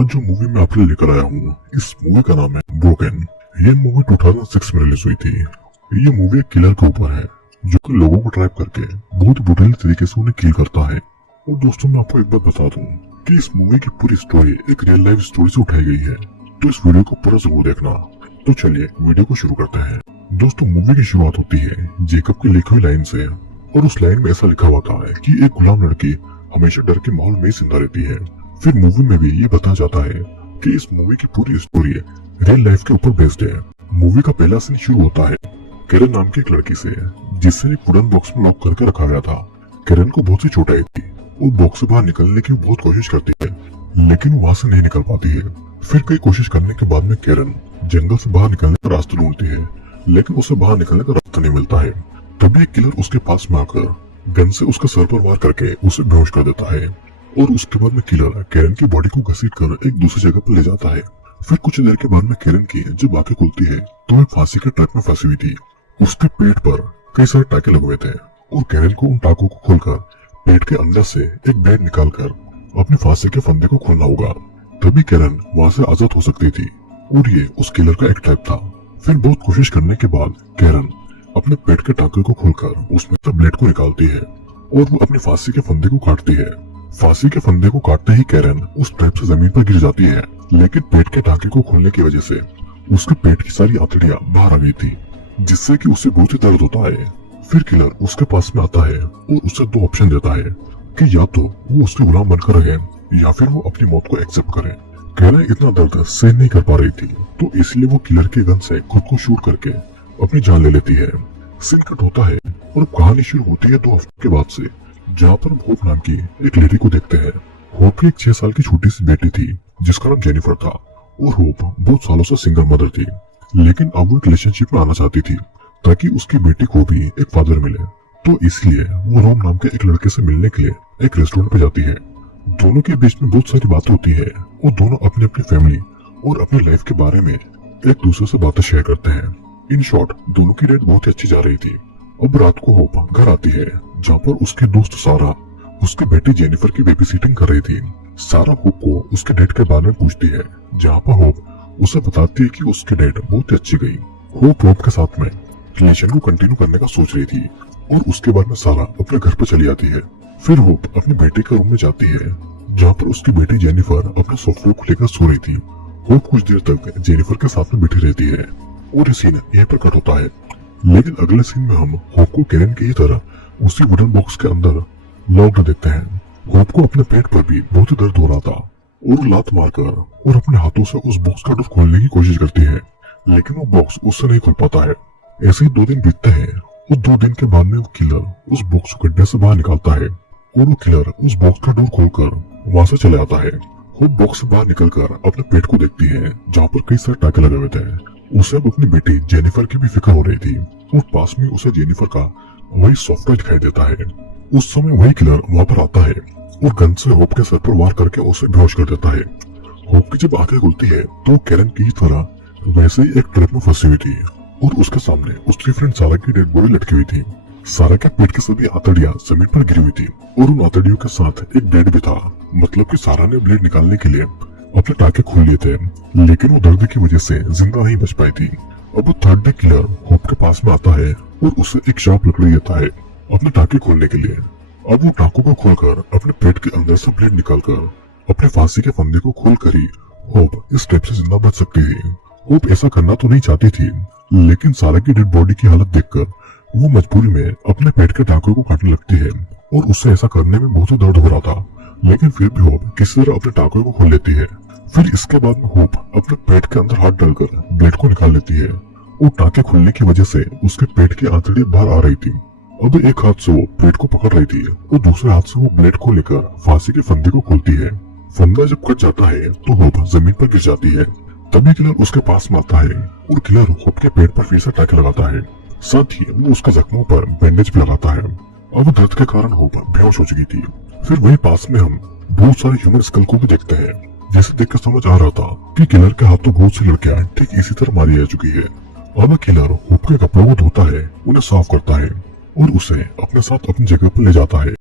आज जो मूवी मैं आपके लिए लेकर आया हूँ, इस मूवी का नाम है ब्रोकन। ये मूवी 2006 में रिलीज हुई थी। ये मूवी एक किलर के ऊपर है जो कि लोगों को ट्रैप करके बहुत ब्रूटल तरीके से उन्हें किल करता है। और दोस्तों, मैं आपको एक बात बता दूं कि इस मूवी की पूरी स्टोरी एक रियल लाइफ स्टोरी से उठाई गई है, तो इस वीडियो को पूरा जरूर देखना। तो चलिए वीडियो को शुरू करते हैं। दोस्तों, मूवी की शुरुआत होती है जेकब की लिखी हुई लाइन से, और उस लाइन में ऐसा लिखा होता है कि एक गुलाम लड़की हमेशा डर के माहौल में जिंदा रहती है। फिर मूवी में भी ये बताया जाता है कि इस मूवी की पूरी स्टोरी रियल लाइफ के ऊपर बेस्ड है। मूवी का पहला सीन शुरू होता है कैरन नाम की एक लड़की से, जिसे एक वुडन बॉक्स में लॉक करके रखा गया था। कैरन को बहुत सी चोट आई थी। वो बॉक्स से बाहर निकलने की बहुत कोशिश करती है, लेकिन वो वहाँ से नहीं निकल पाती है। फिर कई कोशिश करने के बाद में कैरन जंगल से बाहर निकलने का रास्ता ढूंढती है, लेकिन उसे बाहर निकलने का रास्ता नहीं मिलता है। तभी एक किलर उसके पास में आकर गन से उसके सर पर वार करके उसे बेहोश कर देता है, और उसके बाद में किलर कैरन की बॉडी को घसीट कर एक दूसरी जगह पर ले जाता है। फिर कुछ देर के बाद में कैरन की जब आंखें खुलती है तो वह फांसी के ट्रैप में फंसी हुई थी। उसके पेट पर कई सारे टाके लगे हुए थे, और कैरन को उन टाकों को खोलकर पेट के अंदर से एक ब्लेड निकालकर अपने फांसी के फंदे को खोलना होगा, तभी कैरन वहाँ से आजाद हो सकती थी। और ये उस किलर का एक ट्रैप था। फिर बहुत कोशिश करने के बाद कैरन अपने पेट के टाके को खोलकर उसमें से ब्लेड को निकालती है, और वो अपनी फांसी के फंदे को काटती है। फांसी के फंदे को काटते ही कैरन उस ट्रैप से जमीन पर गिर जाती है, लेकिन पेट के टाके को खोलने की वजह से उसके पेट की सारी आंतड़ियां बाहर आ गई थी, जिससे कि उसे बहुत ही दर्द होता है। फिर किलर उसके पास में आता है और उसे दो ऑप्शन देता है कि या तो वो उसके गुलाम बनकर रहे या फिर वो अपनी मौत को एक्सेप्ट करे। कैरन इतना दर्द सहन नहीं कर पा रही थी, तो इसलिए वो किलर के गन से खुद को शूट करके अपनी जान ले लेती है। सीन कट होता है और कहानी शुरू होती है 2 हफ्ते के बाद से, जहाँ पर होप नाम की एक लेडी को देखते हैं। होप की एक 6 साल की छोटी सी बेटी थी जिसका नाम जेनिफर था, और होप बहुत सालों से सिंगल मदर थी, लेकिन अब वो एक रिलेशनशिप में आना चाहती थी ताकि उसकी बेटी को भी एक फादर मिले। तो इसलिए वो रोम नाम के एक लड़के से मिलने के लिए एक रेस्टोरेंट पे जाती है। दोनों के बीच में बहुत सारी बातें होती है, और दोनों अपनी अपनी फैमिली और अपनी लाइफ के बारे में एक दूसरे से बातें शेयर करते हैं। इन शॉर्ट, दोनों की डेट बहुत ही अच्छी जा रही थी। अब रात को होप घर आती है, जहाँ पर उसकी दोस्त सारा उसकी बेटी जेनिफर की बेबी सीटिंग कर रही थी। सारा होप को उसके डेट के बारे में पूछती है, जहाँ पर होप उसे बताती है कि उसकी डेट बहुत ही अच्छी गई। होप के साथ में रिलेशन को कंटिन्यू करने का सोच रही थी, और उसके बाद में सारा अपने घर पर चली आती है। फिर होप अपने बेटे के रूम में जाती है, जहाँ पर उसकी बेटी जेनिफर अपने सॉफ्टवेयर को लेकर सो रही थी। होप कुछ देर तक जेनिफर के साथ में बैठी रहती है, और ये सीन यहीं पर कट होता है। लेकिन अगले सीन में हम होप को कैरन की तरह उसी वुडन बॉक्स के अंदर लॉक्ड देखते हैं। होप को अपने पेट पर भी बहुत ही दर्द हो रहा था, और लात मारकर और अपने हाथों से उस बॉक्स का डोर खोलने की कोशिश करती है, लेकिन वो बॉक्स उससे नहीं खुल पाता है। ऐसे ही 2 दिन बीतते हैं, और 2 दिन के बाद में वो किलर उस बॉक्स को गड्ढे से बाहर निकालता है, और वो किलर उस बॉक्स का डोर खोलकर वहां से चले आता है। होप बॉक्स से बाहर निकलकर अपने पेट को देखती है, जहाँ पर कई सारे टाके लगे हुए थे। उसे अब अपनी बेटी जेनिफर की भी फिक्र हो रही थी, और पास में उसे जेनिफर का वही सॉफ्टवेयर दिखाई देता है। उस समय वही किलर वहां पर आता है, और गन से होप के सर पर वार करके उसे बेहोश कर देता है। होप की जब आंखें खुलती है तो कैरन की तरह वैसे ही एक ट्रैप में फंसी हुई थी, और उसके सामने उसकी फ्रेंड सारा की डेड बॉडी लटकी हुई थी। सारा के पेट की सभी आंतड़ियां जमीन पर गिरी हुई थी, और उन आंतड़ियों के साथ एक ब्लेड भी था। मतलब कि सारा ने ब्लेड निकालने के लिए अपने टाके खोल लिए थे, लेकिन वो दर्द की वजह से जिंदा नहीं बच पाई थी। अब वो थर्ड डे किलर होप के पास में आता है, और उसे एक शार्प लकड़ी देता है अपने टाके खोलने के लिए। अब वो टाकों को खोलकर अपने पेट के अंदर से ब्लेड निकालकर अपने फांसी के फंदे को खोलकर ही होप इस स्टेप से जिंदा बच सकती थी। होप ऐसा करना तो नहीं चाहती थी, लेकिन सारा की डेड बॉडी की हालत देखकर वो मजबूरी में अपने पेट के टाकों को काटने लगती है, और उससे ऐसा करने में बहुत ही दर्द हो रहा था, लेकिन फिर भी होप किसी तरह अपने टाकों को खोल लेती है। फिर इसके बाद में होप अपने पेट के अंदर हाथ डालकर ब्लेड को निकाल लेती है, और टाके खुलने की वजह से उसके पेट की आंतड़ी बाहर आ रही थी। अब एक हाथ से वो पेट को पकड़ रही थी, और दूसरे हाथ से वो ब्लेड को लेकर फांसी के फंदे को खोलती है। फंदा जब कट जाता है तो होप जमीन पर गिर जाती है। तभी किलर उसके पास में आता है, और किलर होप के पेट पर फिर से टाके लगाता है। साथ ही वो उसके जख्मों पर बैंडेज भी लगाता है। अब दर्द के कारण होप बेहोश हो चुकी थी। फिर वही पास में हम बहुत सारे ह्यूमन स्कल को भी देखते हैं, जैसे देखकर समझ आ रहा था कि किलर के हाथों बहुत सी लड़कियां ठीक इसी तरह मारी जा चुकी है। अब किलर होप के कपड़ों को धोता है, उन्हें साफ करता है, और उसे अपने साथ अपनी जगह पर ले जाता है।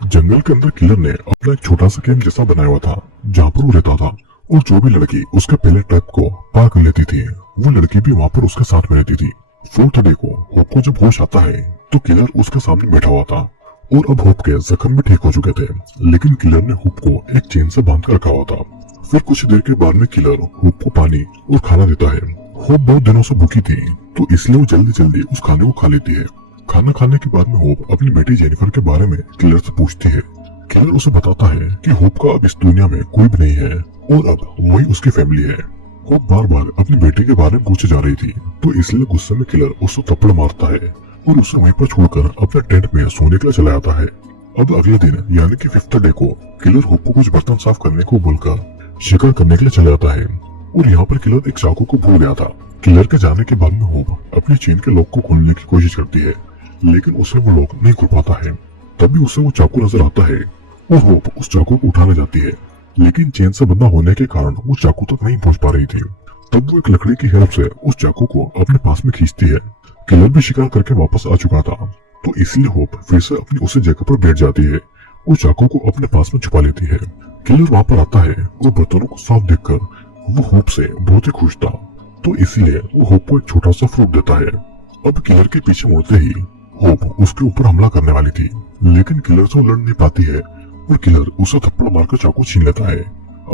जंगल के अंदर किलर ने अपना एक छोटा सा कैंप जैसा बनाया हुआ था, जहाँ पर वो रहता था, और जो भी लड़की उसके पहले ट्रैप को पार कर लेती थी वो लड़की भी वहाँ पर उसके साथ में रहती थी। फोर्थ डे को होप को जब होश आता है तो किलर उसके सामने बैठा हुआ था और अब होप के जख्म भी ठीक हो चुके थे, लेकिन किलर ने होप को एक चेन से बांध कर रखा हुआ था। फिर कुछ देर के बाद में किलर होप को पानी और खाना देता है। होप बहुत दिनों से भूखी थी तो इसलिए वो जल्दी जल्दी उस खाने को खा लेती है। खाना खाने के बाद में होप अपनी बेटी जेनिफर के बारे में किलर से पूछती है। किलर उसे बताता है कि होप का अब इस दुनिया में कोई भी नहीं है और अब वही उसकी फैमिली है। होप बार बार अपनी बेटी के बारे में पूछे जा रही थी तो इसलिए गुस्से में किलर उसे थप्पड़ मारता है और उसे वहीं पर छोड़कर अपने टेंट में सोने के लिए चला जाता है। अब अगले दिन यानी कि 5th डे को किलर होप को कुछ बर्तन साफ करने को बोलकर शिकार करने के लिए चला जाता है और यहाँ पर किलर एक चाकू को भूल गया था। किलर के जाने के बाद में होप अपनी चेन के लॉक को खोलने की कोशिश करती है, लेकिन उसे वो लॉक नहीं खुल पाता है। तभी उसे वो चाकू नजर आता है और होप उस चाकू को उठाने जाती है, लेकिन चेन से बंधा होने के कारण वो चाकू तक नहीं पहुंच पा रही थी। तब वो एक लकड़ी की हेल्प से उस चाकू को अपने पास में खींचती है। किलर भी शिकार करके वापस आ चुका था तो इसलिए होप फिर से अपनी उसी जगह पर बैठ जाती है और चाकू को अपने पास में छुपा लेती है। किलर वहां पर आता है और बर्तनों को साफ देखकर वो होप से बहुत ही खुश था तो इसलिए वो होप को एक छोटा सा फ्रूट देता है। अब किलर के पीछे मुड़ते ही होप उसके ऊपर हमला करने वाली थी, लेकिन किलर से लड़ नहीं पाती है और किलर उसे थप्पड़ मारकर चाकू छीन लेता है।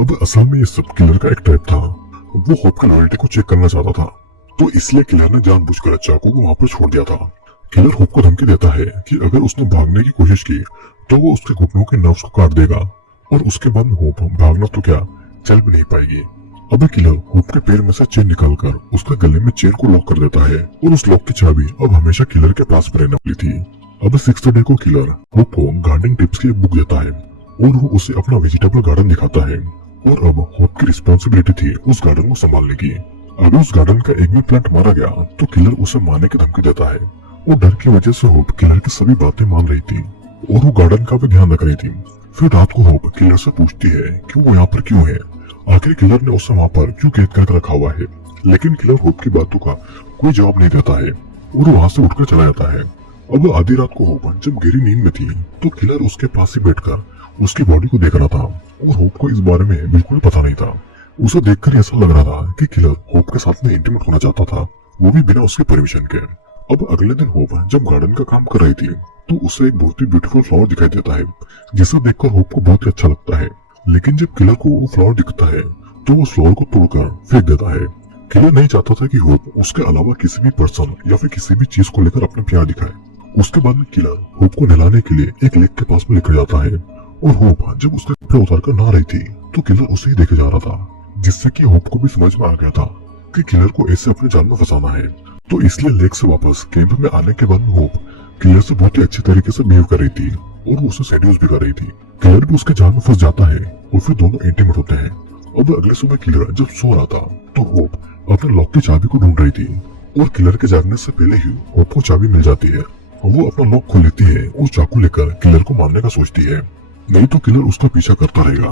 अब असल में ये सब किलर का एक ट्रैप था। वो होप की लॉयल्टी को चेक करना चाहता था तो इसलिए किलर ने जानबूझकर चाकू को वहां पर छोड़ दिया था। किलर होप को धमकी देता है कि अगर उसने भागने की कोशिश की तो वो उसके घुटनों के नर्व्स को काट देगा और उसके बाद में होप भागना तो क्या चल भी नहीं पाएगी। अब किलर होप के पैर में से चेन निकालकर उसके गले में चेन को लॉक कर देता है और उस लॉक की चाबी अब हमेशा किलर के पास में रहने वाली थी। अब 6th डे को किलर होप को गार्डनिंग टिप्स की एक बुक देता है और वो उसे अपना वेजिटेबल गार्डन दिखाता है और अब होप की रिस्पॉन्सिबिलिटी थी उस गार्डन को संभालने की। अगर उस गार्डन का एक भी प्लांट मारा गया तो किलर उसे मारने की धमकी देता है और डर की वजह से होप किलर की सभी बातें मान रही थी और वो गार्डन का भी ध्यान रख रही थी। फिर रात को होप किलर से पूछती है कि वो यहाँ पर क्यों है, आखिर किलर ने उसे वहाँ पर क्यों कैद करके रखा हुआ है, लेकिन किलर होप की बातों का कोई जवाब नहीं देता है और वहाँ से उठकर चला जाता है। अब आधी रात को होप जब गहरी नींद में थी तो किलर उसके पास ही बैठकर उसकी बॉडी को देख रहा था और होप को इस बारे में बिल्कुल पता नहीं था। उसे देखकर ऐसा लग रहा था कि किलर होप के साथ में इंटीमेट होना चाहता था, वो भी बिना उसके परमिशन के। अब अगले दिन होप जब गार्डन का काम कर रही थी तो उसे एक बहुत ही ब्यूटीफुल फ्लावर दिखाई देता है जिसे देखकर होप को बहुत ही अच्छा लगता है, लेकिन जब किलर को वो फ्लावर दिखता है तो वो फ्लावर को तोड़कर फेंक देता है। किलर नहीं चाहता था कि होप उसके अलावा किसी भी पर्सन या फिर किसी भी चीज को लेकर अपना प्यार दिखाए। उसके बाद में किलर होप को नहलाने के लिए एक लेक के पास में लेकर जाता है और होप जब उसके कपड़े उतार कर नहा रही थी तो किलर उसे ही देखे जा रहा था, जिससे कि होप को भी समझ में आ गया था कि किलर को ऐसे अपने जाल में फंसाना है। तो इसलिए लेक से वापस कैंप में आने के बाद में होप किलर से बहुत ही अच्छे तरीके से बिहेव कर रही थी और वो उसे सेड्यूस भी कर रही थी। किलर भी उसके जाल में फंस जाता है और फिर दोनों इंटीमेट होते हैं। अब अगले सुबह किलर जब सो रहा था तो होप अपने लॉक की चाबी को ढूंढ रही थी और किलर के जागने से पहले ही होप को चाबी मिल जाती है। वो अपना लॉक खोल लेती है और चाकू लेकर किलर को मारने का सोचती है, नहीं तो किलर उसका पीछा करता रहेगा,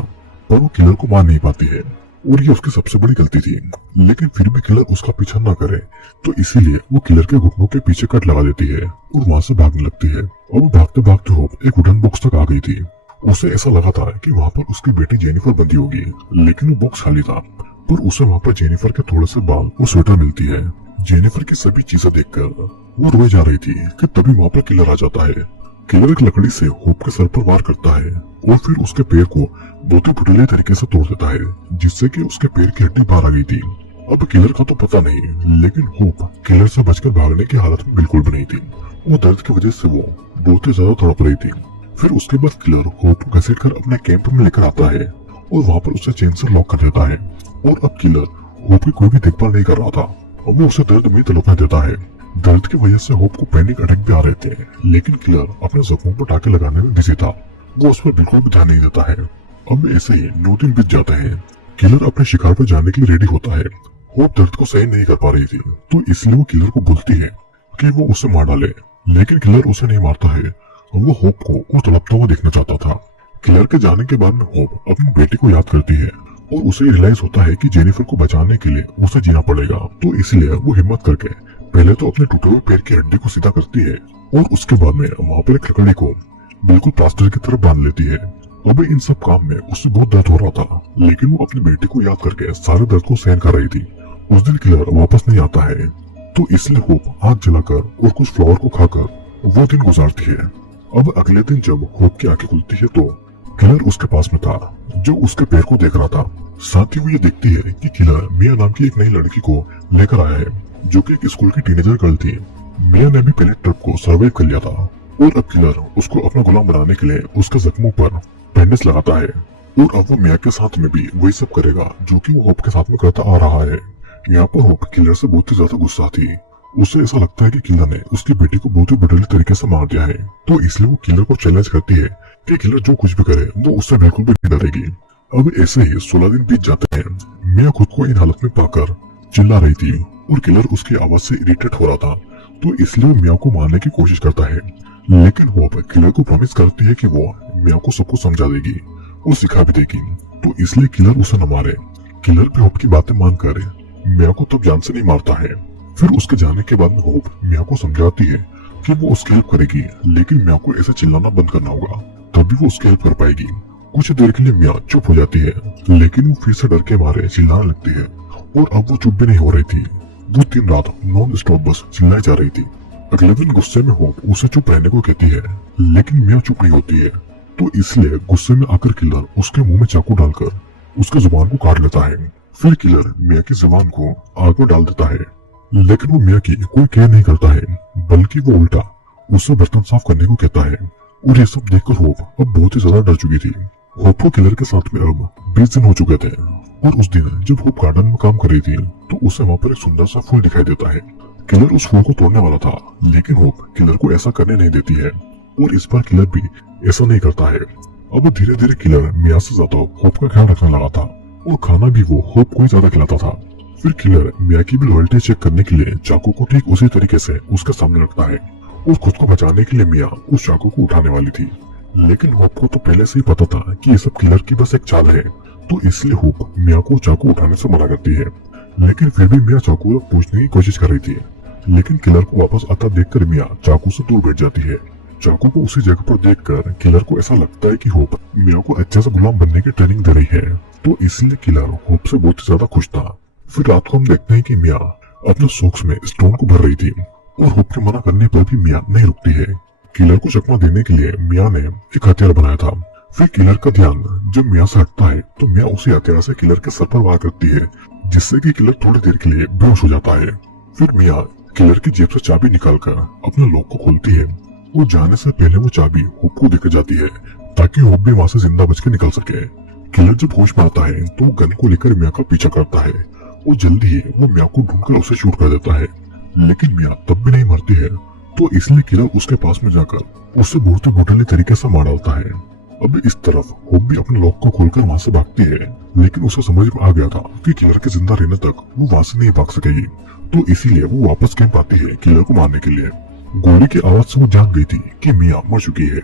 पर वो किलर को मार नहीं पाती है और ये उसकी सबसे बड़ी गलती थी। लेकिन फिर भी किलर उसका पीछा न करे तो इसीलिए वो किलर के घुटनों के पीछे कट लगा देती है और वहां से भागने लगती है। और भागते भागते होप एक वुडन बॉक्स तक आ गई थी। उसे ऐसा लगा था कि वहाँ पर उसकी बेटी जेनिफर बंधी होगी, लेकिन वो बॉक्स खाली था। पर उसे वहाँ पर जेनिफर के थोड़े से बाल और स्वेटर मिलती है। जेनिफर की सभी चीजें देखकर वो रोए जा रही थी कि तभी वहाँ पर किलर आ जाता है। किलर एक लकड़ी से होप के सर पर वार करता है और फिर उसके पैर को बहुत ही भुटीले तरीके से तोड़ देता है, जिससे कि उसके पैर की हड्डी बाहर आ गई थी। अब किलर का तो पता नहीं, लेकिन होप किलर से बचकर भागने की हालत में बिल्कुल भी नहीं थी। वो दर्द की वजह से वो बहुत ही ज्यादा तड़प रही थी। फिर उसके बाद किलर होप को घसीट कर अपने कैंप में लेकर आता है और वहाँ पर उसे चेन से लॉक कर देता है। और अब किलर होप की कोई भी देखभाल नहीं कर रहा था, अब वो उसे दर्द में तड़पने देता है। दर्द की वजह से होप को पैनिक अटैक भी आ रहे थे, लेकिन किलर अपने जख्मों पर टाके लगाने में बिजी था। वो उस पर बिल्कुल भी ध्यान नहीं देता है। अब ऐसे ही 9 दिन बीत जाते हैं। किलर अपने शिकार पर जाने के लिए रेडी होता है। होप दर्द को सही नहीं कर पा रही थी तो इसलिए वो किलर को बोलती है कि वो उसे मार डाले, लेकिन किलर उसे नहीं मारता है। वो होप को और तड़पता हुआ देखना चाहता था। किलर के जाने के बाद में होप अपनी बेटी को याद करती है और उसे रियलाइज होता है कि जेनिफर को बचाने के लिए उसे जीना पड़ेगा। तो इसलिए वो हिम्मत करके पहले तो अपने टूटे हुए पैर की हड्डी को सीधा करती है और उसके बाद में वहाँ पर एक लकड़ी को बिल्कुल प्लास्टर की तरफ बांध लेती है अब इन सब काम में उसे बहुत दर्द हो रहा था, लेकिन वो अपनी बेटी को याद करके सारे दर्द को सहन कर रही थी। उस दिन किलर वापस नहीं आता है, तो इसलिए होप आग जलाकर और कुछ फ्लावर को खाकर वो दिन गुजारती है। अब अगले दिन जब होप की आंखें खुलती है तो किलर उसके पास में था, जो उसके पैर को देख रहा था। साथ ही वो ये देखती है कि किलर मिया नाम की एक नई लड़की को लेकर आया है, जो कि एक स्कूल की टीनेजर गर्ल थी। मिया ने भी पहले ट्रिप को सर्वाइव कर लिया था और अब किलर उसको अपना गुलाम बनाने के लिए उसके जख्मों पर बैंडेज लगाता है। और अब वो मिया के साथ में भी वही सब करेगा जो कि वो होप के साथ में करता आ रहा है। यहाँ पर होप किलर से बहुत ही ज्यादा गुस्सा थी। उसे ऐसा लगता है कि किलर ने उसकी बेटी को बहुत ही ब्रुटली तरीके से मार दिया है, तो इसलिए वो किलर को चैलेंज करती है कि किलर जो कुछ भी करे वो उससे बिल्कुल भी नहीं डरेगी। अब ऐसे ही 16 दिन बीत जाते हैं। मिया खुद को इन हालत में पाकर चिल्ला रही थी और किलर उसकी आवाज से इरिटेट हो रहा था, तो इसलिए वो मिया को मारने की कोशिश करता है। लेकिन होप किलर को प्रॉमिस करती है कि वो मिया को सब कुछ समझा देगी और सिखा भी देगी, तो इसलिए किलर उसे न मारे। किलर भी होप की बातें मानकर मिया को तब जान से नहीं मारता है। फिर उसके जाने के बाद में होप मिया को समझाती है कि वो उसकी हेल्प करेगी, लेकिन मिया को ऐसे चिल्लाना बंद करना होगा, तभी वो उसकी हेल्प कर पाएगी। कुछ देर के लिए मिया चुप हो जाती है, लेकिन वो फिर से डर के मारे चिल्लाने लगती है और अब वो चुप भी नहीं हो रही थी। वो दिन रात नॉन स्टॉप बस चिल्लाई जा रही थी। अगले दिन गुस्से में होप उसे चुप रहने को कहती है, लेकिन मिया चुप नहीं होती है, तो इसलिए गुस्से में आकर किलर उसके मुंह में चाकू डालकर उसके जुबान को काट लेता है। फिर किलर मिया की जुबान को आग में डाल देता है, लेकिन वो मिया की कोई केयर नहीं करता है, बल्कि वो उल्टा उससे बर्तन साफ करने को कहता है। और ये सब देखकर होप अब बहुत ही ज्यादा डर चुकी थी। होप को किलर के साथ में अब 20 दिन हो चुके थे, और उस दिन जब होप गार्डन में काम कर रही थी तो उसे वहाँ पर एक सुंदर सा फूल दिखाई देता है। किलर उस फूल को तोड़ने वाला था, लेकिन होप किलर को ऐसा करने नहीं देती है, और इस बार किलर भी ऐसा नहीं करता है। अब धीरे धीरे किलर मिया से ज्यादा होप का ख्याल रखने लगा था, और खाना भी वो होप को ही ज्यादा खिलाता था। फिर किलर मिया की भी लॉयल्टी चेक करने के लिए चाकू को ठीक उसी तरीके से उसके सामने रखता है, और खुद को बचाने के लिए मिया उस चाकू को उठाने वाली थी। लेकिन होप को तो पहले से ही पता था कि ये सब किलर की बस एक चाल है, तो इसलिए होप मिया को चाकू उठाने से मना करती है। लेकिन फिर भी मिया चाकू तक पहुंचने की कोशिश कर रही थी, लेकिन किलर को वापस आता देखकर मिया चाकू से दूर बैठ जाती है। चाकू को उसी जगह पर देखकर किलर को ऐसा लगता है कि होप मिया को अच्छे से गुलाम बनने की ट्रेनिंग दे रही है, तो इसलिए किलर होप से बहुत ज्यादा खुश था। फिर रात को हम देखते हैं कि मिया अपने सॉक्स में स्टोन को भर रही थी, और होप के मना करने पर भी मिया नहीं रुकती है। किलर को चकमा देने के लिए मिया ने एक हथियार बनाया था। फिर किलर का ध्यान जब मिया से हटता है तो मिया उसी हथियार से किलर के सर पर वार करती है, जिससे कि किलर थोड़ी देर के लिए बेहोश हो जाता है। फिर मिया किलर की जेब से चाबी निकालकर अपने लॉक को खोलती है, और जाने से पहले वो चाबी होप को देकर जाती है, ताकि होप भी वहाँ से जिंदा बच के निकल सके। किलर जब होश में आता है तो गन को लेकर मिया का पीछा करता है, और जल्दी ही वो मिया को ढूंढकर उसे शूट कर देता है। लेकिन मिया तब भी नहीं मरती है, तो इसलिए किलर उसके पास में जाकर उसे बहुत ही ब्रूटली तरीके से मार डालता है। अब इस तरफ होप भी अपने लॉक को खोलकर वहाँ से भागती है, लेकिन उसे समझ में आ गया था कि किलर के जिंदा रहने तक वो वहाँ से नहीं भाग सकेगी, तो इसीलिए वो वापस कैंप आती है किलर को मारने के लिए। गोली की आवाज से वो जान गई थी कि मिया मर चुकी है,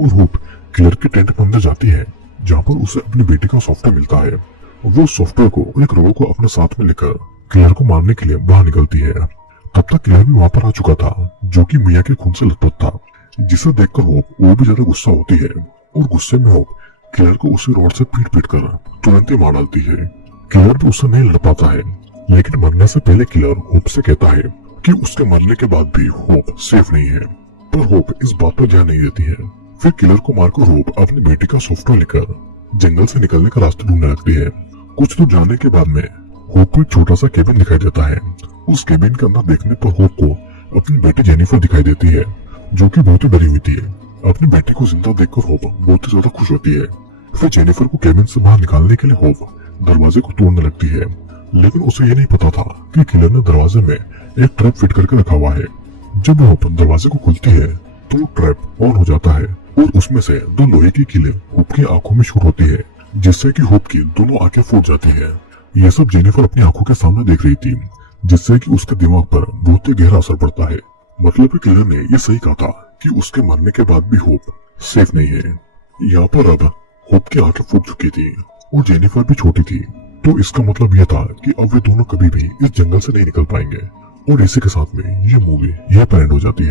और होप किलर के टेंट में अंदर जाती है, जहाँ पर उसे अपनी बेटी का सॉफ्टवेयर मिलता है। वो सॉफ्टवेयर को एक रोबोट को अपने साथ में लेकर किलर को मारने के लिए बाहर निकलती है। तब तक किलर भी वहाँ पर आ चुका था, जो कि मिया के खून से लथपथ था, जिसे देखकर होप और भी ज्यादा गुस्सा होती है, और गुस्से में होप किलर को उसी रोड से पीट पीट कर तुरंत ही मार डालती है। किलर भी उससे नहीं लड़ पाता है, लेकिन मरने से पहले किलर होप से कहता है कि उसके मरने के बाद भी होप सेफ नहीं है, पर होप इस बात पर ध्यान नहीं देती है। फिर किलर को मारकर होप अपनी बेटी का सॉफ्टवेयर लेकर जंगल से निकलने का रास्ता ढूंढने लगती है। कुछ दूर जाने के बाद में होप को एक छोटा सा केबिन दिखाई देता है। उस केबिन के अंदर देखने पर होप को अपनी बेटी जेनिफर दिखाई देती है, जो कि बहुत ही डरी हुई थी। अपनी बेटी को जिंदा देखकर होप बहुत ही ज्यादा खुश होती है। फिर जेनिफर को केबिन से बाहर निकालने के लिए होप दरवाजे को तोड़ने लगती है, लेकिन उसे ये नहीं पता था कि किलर ने दरवाजे में एक ट्रैप फिट करके रखा हुआ है। जब होप दरवाजे को खुलती है तो ट्रैप ऑन हो जाता है, और उसमें से दो लोहे की कीलें होप की आंखों में शूट होती है, जिससे कि होप की दोनों आंखें फूट जाती है। यह सब जेनिफर अपनी आंखों के सामने देख रही थी, जिससे कि उसके दिमाग पर बहुत ही गहरा असर पड़ता है। मतलब किलर ने यह सही कहा था कि उसके मरने के बाद भी होप सेफ नहीं है। यहाँ पर अब होप की आंखें फूट चुकी थी और जेनिफर भी छोटी थी, तो इसका मतलब यह था कि अब वे दोनों कभी भी इस जंगल से नहीं निकल पाएंगे। और इसी के साथ में ये मूवी यहीं पर एंड हो जाती है।